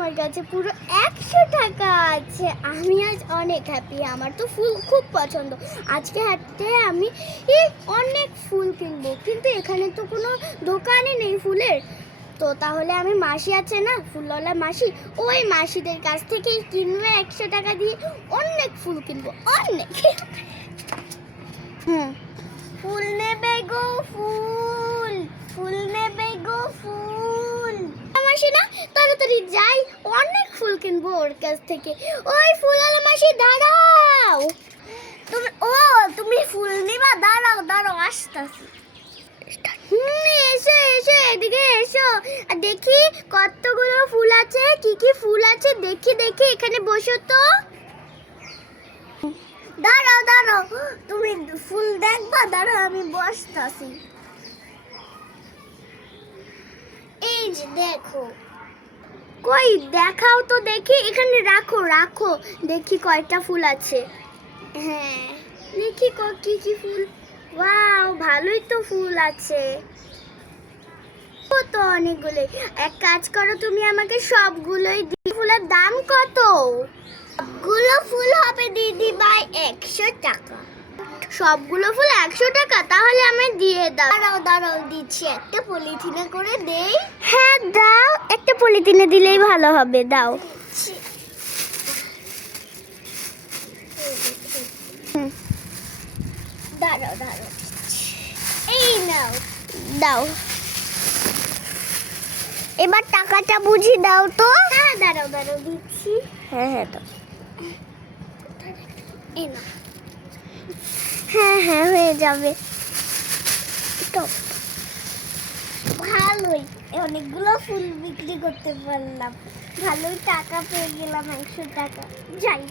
আমার কাছে পুরো 100 টাকা আছে। আমি আজ অনেক হ্যাপি। আমার তো ফুল খুব পছন্দ। আজকে হাটে আমি অনেক ফুল কিনবো, কিন্তু এখানে তো কোনো দোকানই নেই ফুলের। তো তাহলে আমি মাসি আছে না, ফুলওয়ালা মাসি, ওই মাসিদের কাছ থেকেই কিনবো 100 টাকা দিয়ে। অনেক ফুল কিনবো, অনেক। ফুল নেবে গো ফুল, ফুল নেবে গো ফুল। মাসি না, তাড়াতাড়ি যাই, অনেক ফুল কিনবো ওর কাছ থেকে। ওই ফুলওয়ালা মাসি দাঁড়াও। তুমি ফুল নিবা? দাঁড়াও দাঁড়াও, আসতেছি। এসো এসো, এদিকে এসো। দেখি কতগুলো ফুল আছে, কি কি ফুল আছে দেখি দেখি। এখানে বসো তো। দাঁড়াও দাঁড়াও, তুমি ফুল দেখবা? দাঁড়াও আমি বসতাছি। এই যে দেখো। কই দেখাও তো দেখি। এখানে রাখো রাখো, দেখি কয়টা ফুল আছে। হ্যাঁ দেখি কি কি ফুল। ওয়াও, ভালোই তো ফুল আছে। তো অনেকগুলো। এক কাজ করো, তুমি আমাকে সবগুলোই দিও। ফুলের দাম কত? সবগুলো ফুল হবে দিদি ভাই 100 টাকা। সবগুলো ফুল 100 টাকা? তাহলে আমায় দিয়ে দাও। দাঁড়াও দাঁড়াও, দিচ্ছি। একটা পলিথিনে করে দেই? হ্যাঁ দাও, একটা পলিথিনে দিলেই ভালো হবে, দাও। দাঁড়াও দাঁড়াও, এই নাও, দাও। এবার টাকাটা বুঝি দাও তো। হ্যাঁ দাঁড়াও দাঁড়াও, দিচ্ছি। হ্যাঁ হ্যাঁ দাও। এই নাও। হ্যাঁ হ্যাঁ, হয়ে যাবে। ভালোই, অনেকগুলো ফুল বিক্রি করতে পারলাম। ভালোই টাকা পেয়ে গেলাম, 100 টাকা। যাই।